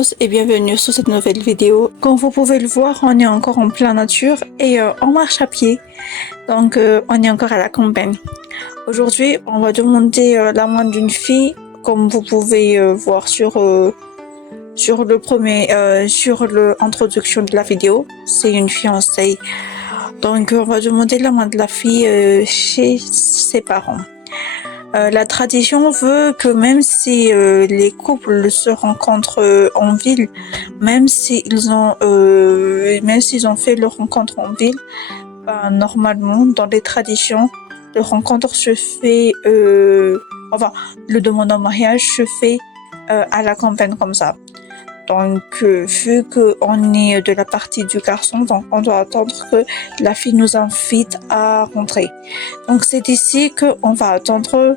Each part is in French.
tous et bienvenue sur cette nouvelle vidéo. Comme vous pouvez le voir, on est encore en pleine nature et on marche à pied. Donc on est encore à la campagne. Aujourd'hui, on va demander la main d'une fille, comme vous pouvez voir sur l'introduction de la vidéo. C'est une fiancée. Donc on va demander la main de la fille chez ses parents. La tradition veut que même si les couples se rencontrent en ville, même s'ils ont fait leur rencontre en ville, normalement dans les traditions, le rencontre se fait, le demande en mariage se fait à la campagne comme ça. Donc, vu qu'on est de la partie du garçon, donc on doit attendre que la fille nous invite à rentrer. Donc, c'est ici qu'on va attendre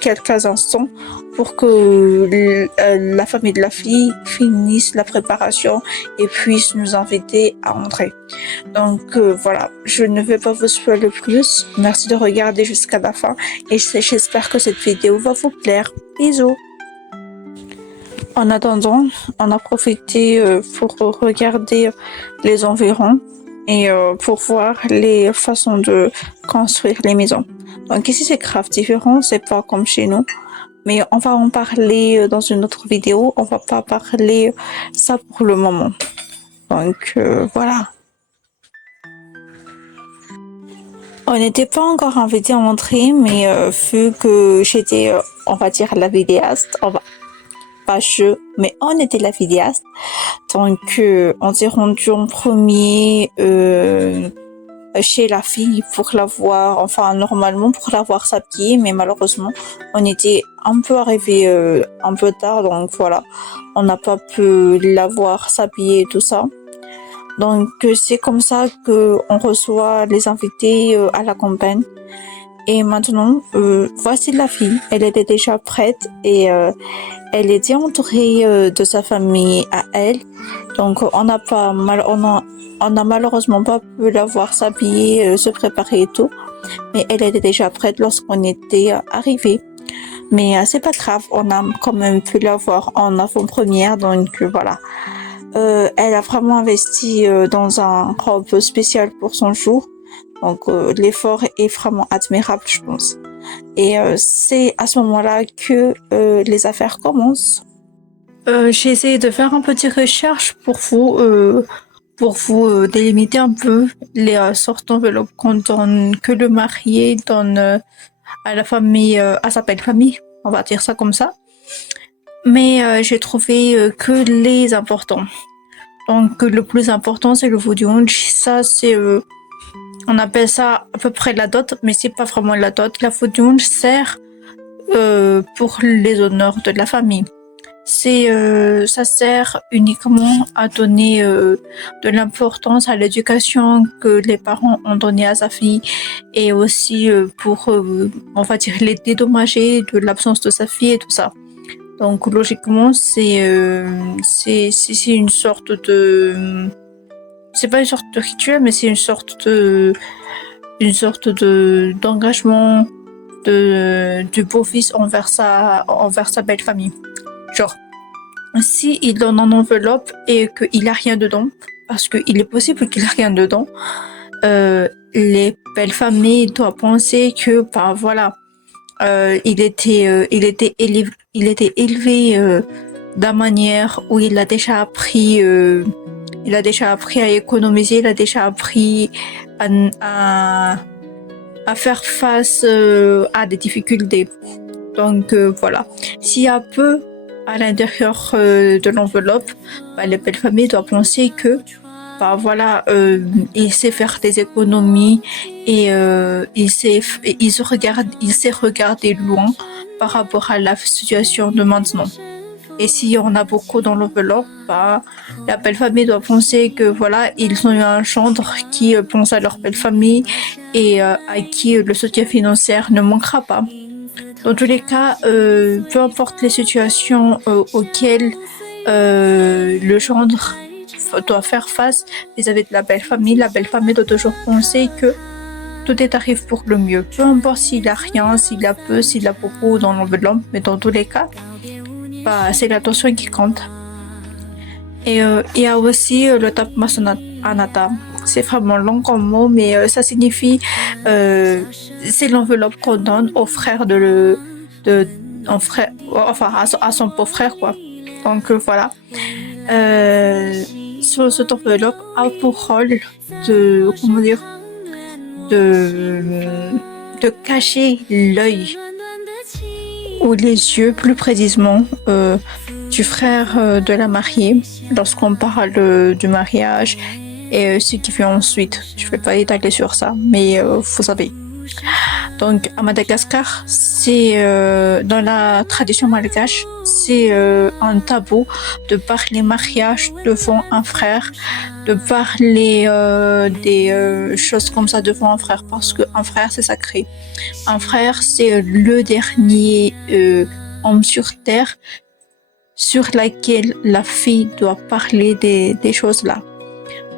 quelques instants pour que la famille de la fille finisse la préparation et puisse nous inviter à rentrer. Donc, voilà, je ne vais pas vous spoiler plus. Merci de regarder jusqu'à la fin et j'espère que cette vidéo va vous plaire. Bisous! En attendant, on a profité pour regarder les environs et pour voir les façons de construire les maisons. Donc ici c'est grave différent, c'est pas comme chez nous, mais on va en parler dans une autre vidéo. On va pas parler ça pour le moment. Donc voilà. On n'était pas encore invité à entrer, mais vu que j'étais, on va dire, la vidéaste, pas je, mais on était la vidéaste. Donc, on s'est rendu en premier chez la fille pour la voir, enfin normalement pour la voir s'habiller, mais malheureusement, on était un peu arrivé un peu tard, donc voilà, on n'a pas pu la voir s'habiller et tout ça. Donc, c'est comme ça que on reçoit les invités à la campagne. Et maintenant, voici la fille. Elle était déjà prête et elle était entourée de sa famille à elle. Donc, on n'a malheureusement pas pu la voir s'habiller, se préparer et tout. Mais elle était déjà prête lorsqu'on était arrivé. Mais c'est pas grave, on a quand même pu la voir en avant-première. Donc, voilà. Elle a vraiment investi dans un robe spécial pour son jour. Donc l'effort est vraiment admirable, je pense. Et c'est à ce moment-là que les affaires commencent. J'ai essayé de faire un petit recherche pour vous délimiter un peu les sortes d'enveloppes qu'on donne, que le marié donne à la famille, à sa belle famille, on va dire ça comme ça. Mais j'ai trouvé que les importants. Donc le plus important c'est le voudiounj, ça c'est on appelle ça à peu près la dot, mais c'est pas vraiment la dot. La voudiounj sert pour les honneurs de la famille. Ça sert uniquement à donner de l'importance à l'éducation que les parents ont donnée à sa fille et aussi pour on va dire les dédommager de l'absence de sa fille et tout ça. Donc logiquement c'est une sorte de c'est pas une sorte de rituel, mais c'est une sorte d'engagement du beau-fils envers sa belle famille. Genre, si il donne une enveloppe et qu'il a rien dedans, parce qu'il est possible qu'il a rien dedans, les belles familles doivent penser que, voilà, il était élevé d'une manière où il a déjà appris à économiser, il a déjà appris à faire face à des difficultés. Donc voilà. S'il y a peu à l'intérieur de l'enveloppe, les belles familles doivent penser que voilà, il sait faire des économies et il sait regarder loin par rapport à la situation de maintenant. Et s'il y en a beaucoup dans l'enveloppe, la belle famille doit penser que voilà, ils ont eu un gendre qui pense à leur belle famille et à qui le soutien financier ne manquera pas. Dans tous les cas, peu importe les situations auxquelles le gendre doit faire face vis-à-vis de la belle famille doit toujours penser que tout est arrivé pour le mieux. Peu importe s'il a rien, s'il a peu, s'il a beaucoup dans l'enveloppe, mais dans tous les cas, c'est l'attention qui compte. Et il y a aussi le Tapmasanata. C'est vraiment long comme mot, mais ça signifie c'est l'enveloppe qu'on donne au frère de en frère, enfin à son beau-frère quoi. Donc voilà. Cette enveloppe a pour rôle de comment dire de de cacher l'œil ou les yeux plus précisément du frère de la mariée lorsqu'on parle du mariage et ce qui vient ensuite. Je ne vais pas étaler sur ça, mais vous savez. Donc à Madagascar, c'est dans la tradition malgache, c'est un tabou de parler mariage devant un frère, de parler des choses comme ça devant un frère, parce qu'un frère c'est sacré. Un frère c'est le dernier homme sur terre sur laquelle la fille doit parler des choses là.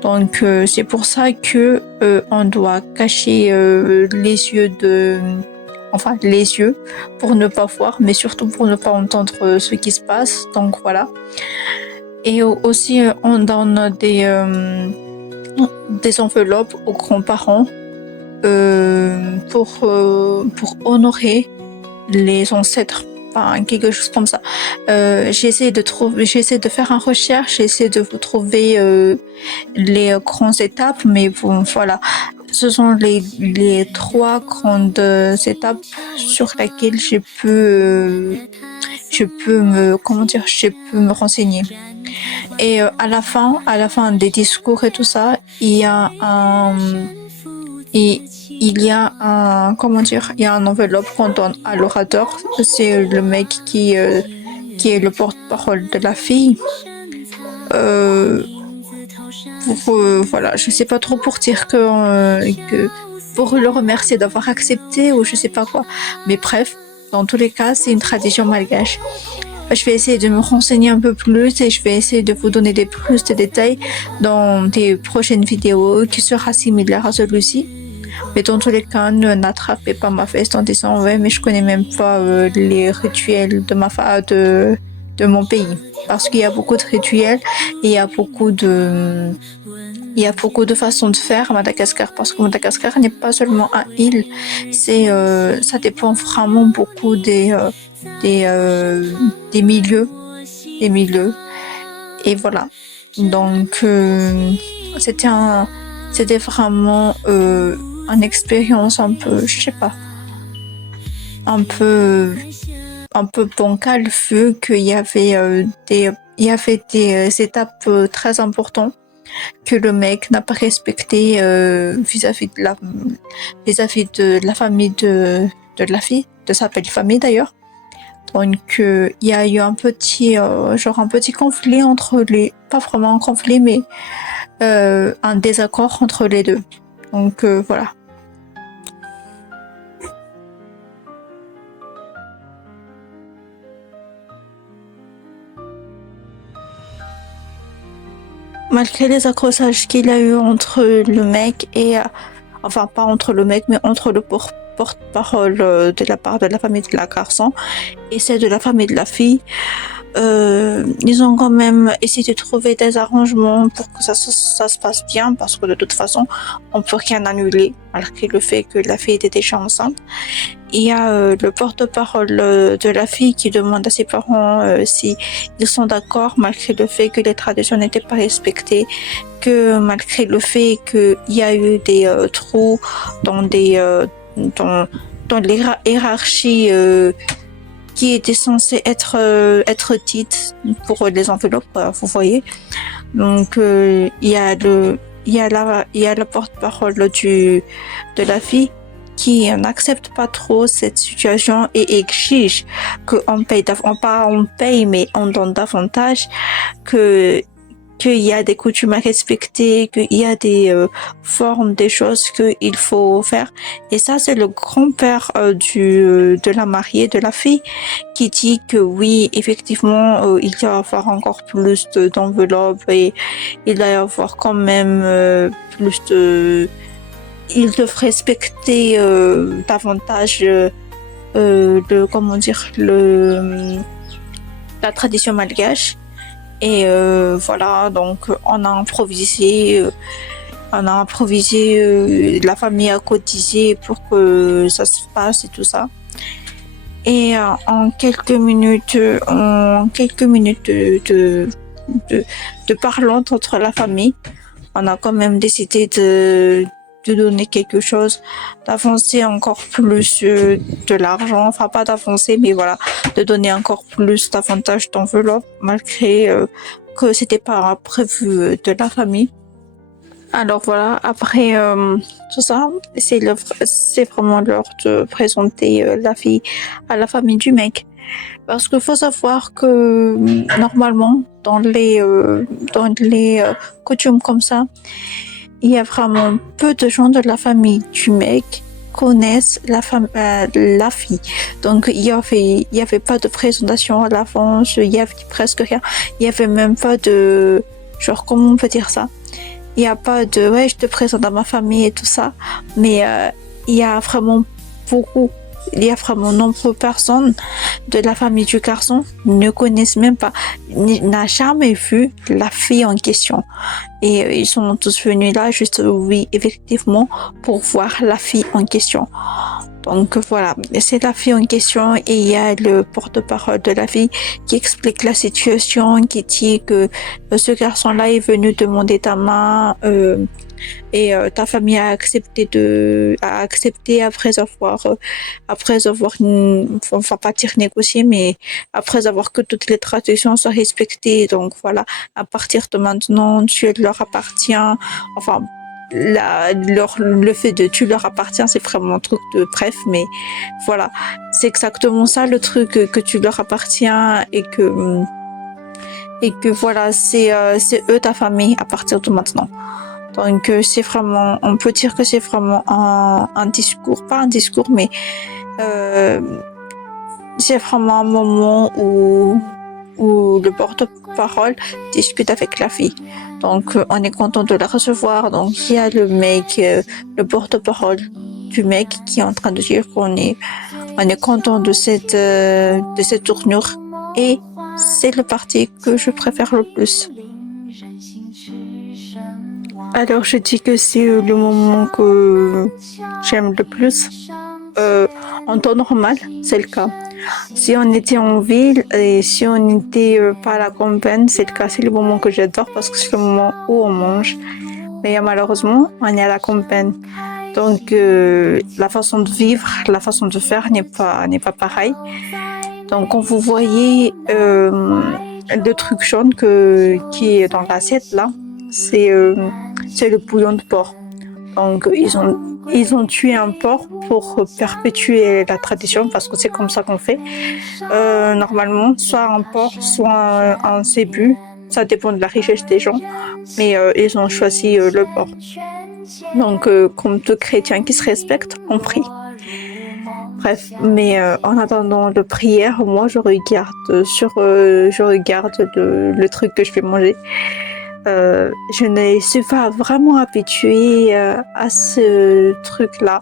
Donc c'est pour ça que on doit cacher les yeux les yeux pour ne pas voir, mais surtout pour ne pas entendre ce qui se passe. Donc voilà. Et aussi on donne des enveloppes aux grands-parents pour honorer les ancêtres. Enfin, quelque chose comme ça. J'essaie de faire une recherche, j'essaie de vous trouver les grandes étapes, mais bon, voilà. Ce sont les trois grandes étapes sur lesquelles je peux me renseigner. Et à la fin des discours et tout ça, il y a il y a un enveloppe qu'on donne à l'orateur. C'est le mec qui est le porte-parole de la fille. Voilà, je sais pas trop pour dire que pour le remercier d'avoir accepté ou je sais pas quoi. Mais bref, dans tous les cas, c'est une tradition malgache. Je vais essayer de me renseigner un peu plus et je vais essayer de vous donner plus de détails dans des prochaines vidéos qui sera similaire à celui-ci. Mais dans tous les cas, n'attrapez pas ma veste en disant ouais, mais je connais même pas les rituels de mon pays. Parce qu'il y a beaucoup de rituels et il y a beaucoup de façons de faire à Madagascar. Parce que Madagascar n'est pas seulement une île, ça dépend vraiment beaucoup des milieux. Et voilà. Donc c'était vraiment une expérience un peu, je sais pas, un peu bancale vu qu'il y avait des étapes très importantes que le mec n'a pas respecté vis-à-vis de la famille de la fille, de sa belle famille d'ailleurs. Donc il y a eu un petit conflit entre pas vraiment un conflit mais un désaccord entre les deux. Donc voilà. Malgré les accrochages qu'il y a eu entre le mec et enfin pas entre le mec mais entre le porte-parole de la part de la famille de la garçon et celle de la famille de la fille, ils ont quand même essayé de trouver des arrangements pour que ça se passe bien parce que de toute façon on peut rien annuler malgré le fait que la fille était déjà enceinte. Il y a le porte-parole de la fille qui demande à ses parents si ils sont d'accord malgré le fait que les traditions n'étaient pas respectées, que malgré le fait qu'il y a eu des trous dans dans les hiérarchies qui étaient censées être dites pour les enveloppes, vous voyez. Donc il y a la porte-parole de la fille qui n'accepte pas trop cette situation et exige qu'on paye, on paye mais on donne davantage, qu'il y a des coutumes à respecter, qu'il y a des formes, des choses qu'il faut faire. Et ça, c'est le grand-père de la mariée, de la fille, qui dit que oui, effectivement, il va y avoir encore plus d'enveloppes et il va y avoir quand même plus de... Il devrait respecter davantage la tradition malgache. Et voilà, donc la famille a cotisé pour que ça se passe et tout ça. Et en quelques minutes de parlante entre la famille, on a quand même décidé de donner quelque chose, d'avancer encore plus de l'argent, enfin pas d'avancer, mais voilà, de donner encore plus davantage d'enveloppe, malgré que c'était pas prévu de la famille. Alors voilà, après tout ça, c'est vraiment l'heure de présenter la fille à la famille du mec. Parce qu'il faut savoir que normalement, dans les coutumes comme ça, il y a vraiment peu de gens de la famille du mec connaissent la fille. Donc il y avait pas de présentation à l'avance, il y avait presque rien. Il y avait même pas de genre comment on peut dire ça. Il y a pas de ouais je te présente à ma famille et tout ça, mais il y a vraiment beaucoup il y a vraiment nombreuses personnes de la famille du garçon ne connaissent même pas, n'a jamais vu la fille en question. Et ils sont tous venus là juste, oui, effectivement, pour voir la fille en question. Donc voilà, c'est la fille en question et il y a le porte-parole de la fille qui explique la situation, qui dit que ce garçon-là est venu demander ta main et ta famille a accepté après avoir enfin pas dire négocié, mais après avoir que toutes les traditions soient respectées. Donc voilà, à partir de maintenant, tu leur appartiens. Enfin, le fait de tu leur appartiens, c'est vraiment un truc de bref, mais voilà, c'est exactement ça le truc que tu leur appartiens et que voilà, c'est eux ta famille à partir de maintenant. Donc c'est vraiment, on peut dire que c'est vraiment un discours, pas un discours, mais euh, c'est vraiment un moment où le porte-parole discute avec la fille. Donc on est content de la recevoir. Donc il y a le mec, le porte-parole du mec qui est en train de dire on est content de cette tournure et c'est le parti que je préfère le plus. Alors je dis que c'est le moment que j'aime le plus. En temps normal, c'est le cas. Si on était en ville et si on n'était pas à la campagne, c'est le cas. C'est le moment que j'adore parce que c'est le moment où on mange. Mais malheureusement, on est à la campagne. Donc la façon de vivre, la façon de faire n'est pas pareille. Donc quand vous voyez le truc jaune qui est dans l'assiette là, c'est le bouillon de porc. Donc ils ont tué un porc pour perpétuer la tradition parce que c'est comme ça qu'on fait. Normalement, soit un porc, soit un zébu. Ça dépend de la richesse des gens, mais ils ont choisi le porc. Donc, comme tout chrétien qui se respecte, on prie. Bref, mais en attendant le prière, moi je regarde le truc que je vais manger. Je ne suis pas vraiment habituée à ce truc-là.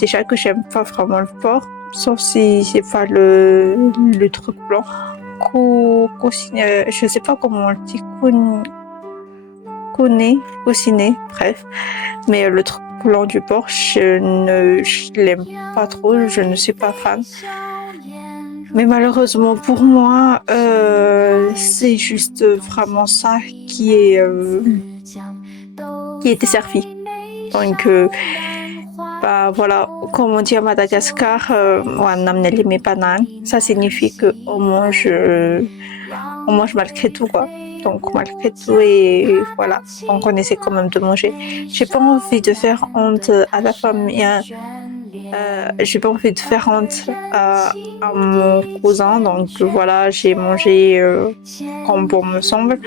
Déjà que j'aime pas vraiment le porc, sauf si c'est pas le truc blanc. Je sais pas comment on le dit, cousiné, bref. Mais le truc blanc du porc, je l'aime pas trop, je ne suis pas fan. Mais malheureusement pour moi, c'est juste vraiment ça qui était servi. Donc, bah voilà, comme on dit à Madagascar, on amène les bananes. Ça signifie qu'on mange malgré tout, quoi. Donc malgré tout et voilà, donc on essaie quand même de manger. J'ai pas envie de faire honte à la famille. J'ai pas envie de faire honte à mon cousin, donc voilà, j'ai mangé comme bon me semble.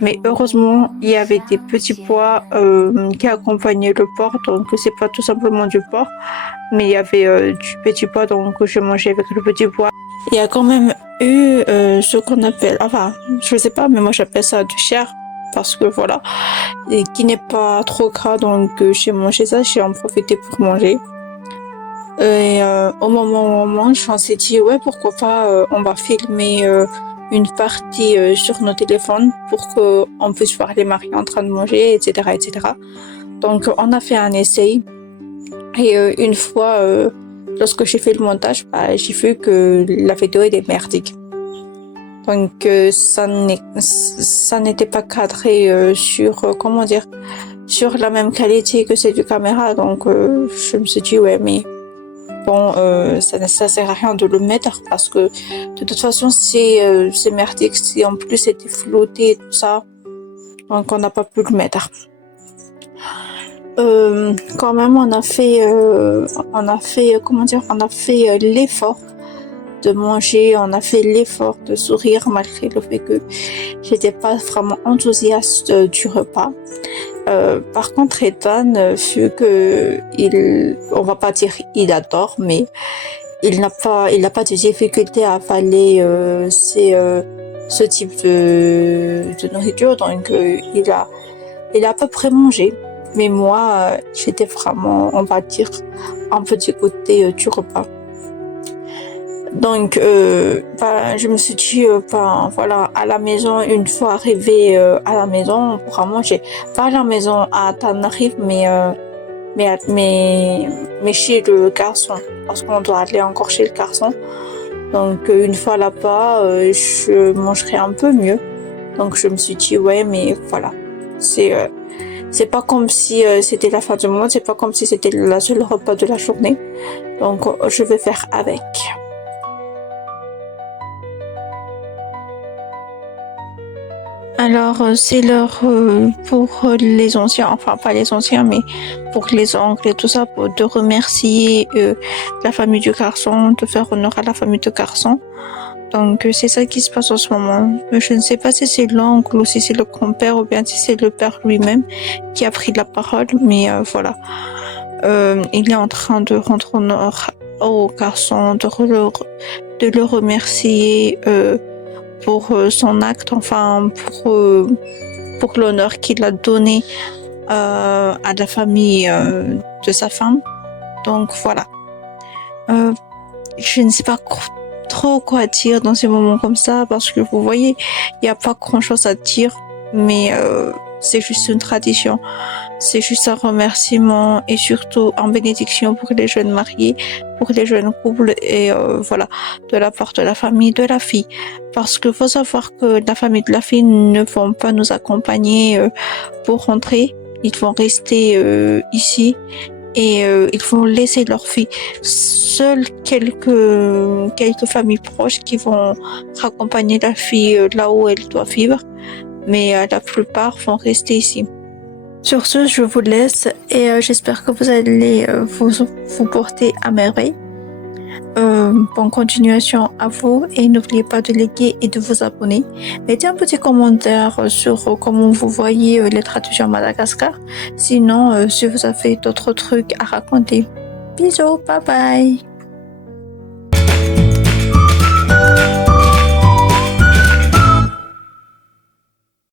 Mais heureusement, il y avait des petits pois qui accompagnaient le porc, donc c'est pas tout simplement du porc, mais il y avait du petit pois, donc je mangeais avec le petit pois. Il y a quand même eu ce qu'on appelle, enfin, je sais pas, mais moi j'appelle ça du chair, parce que voilà, et qui n'est pas trop gras, donc j'ai mangé ça, j'ai en profité pour manger. Et au moment où on mange, on s'est dit, ouais, pourquoi pas, on va filmer une partie sur nos téléphones pour qu'on puisse voir les mariés en train de manger, etc., etc. Donc, on a fait un essai. Et une fois, lorsque j'ai fait le montage, j'ai vu que la vidéo était merdique. Donc, ça n'était pas cadré sur, comment dire, sur la même qualité que celle du caméra. Donc, je me suis dit, ouais, mais bon, ça sert à rien de le mettre parce que de toute façon, c'est merdique. Si en plus c'était flouté et tout ça, donc on n'a pas pu le mettre. Quand même, on a fait, comment dire, on a fait l'effort de manger, on a fait l'effort de sourire malgré le fait que j'étais pas vraiment enthousiaste du repas. Par contre, Ethan, vu que on va pas dire il adore, mais il n'a pas de difficulté à avaler ce type de nourriture, donc il a à peu près mangé. Mais moi, j'étais vraiment, on va dire, un peu du côté du repas. Donc, je me suis dit, voilà, à la maison, une fois arrivée à la maison, on pourra manger. Pas à la maison, à Tenerife, mais chez le garçon, parce qu'on doit aller encore chez le garçon. Donc, une fois là-bas, je mangerai un peu mieux. Donc, je me suis dit, ouais, mais voilà, c'est pas comme si c'était la fin du monde, c'est pas comme si c'était le seul repas de la journée. Donc, je vais faire avec. Alors, c'est l'heure pour les anciens, enfin pas les anciens, mais pour les oncles et tout ça, de remercier la famille du garçon, de faire honneur à la famille du garçon. Donc, c'est ça qui se passe en ce moment. Je ne sais pas si c'est l'oncle ou si c'est le grand-père ou bien si c'est le père lui-même qui a pris la parole, mais voilà. Il est en train de rendre honneur au garçon, de le remercier pour son acte, enfin pour l'honneur qu'il a donné à la famille de sa femme. Donc voilà. Je ne sais pas trop quoi dire dans ces moments comme ça parce que vous voyez, il n'y a pas grand-chose à dire, mais c'est juste une tradition. C'est juste un remerciement et surtout en bénédiction pour les jeunes mariés, pour les jeunes couples et voilà, de la part de la famille de la fille. Parce qu'il faut savoir que la famille de la fille ne vont pas nous accompagner pour rentrer. Ils vont rester ici et ils vont laisser leur fille. Seules quelques familles proches qui vont raccompagner la fille là où elle doit vivre, mais la plupart vont rester ici. Sur ce, je vous laisse et j'espère que vous allez vous porter à merveille. Bonne continuation à vous et n'oubliez pas de liker et de vous abonner. Mettez un petit commentaire sur comment vous voyez les traductions Madagascar. Sinon, si vous avez d'autres trucs à raconter. Bisous, bye bye.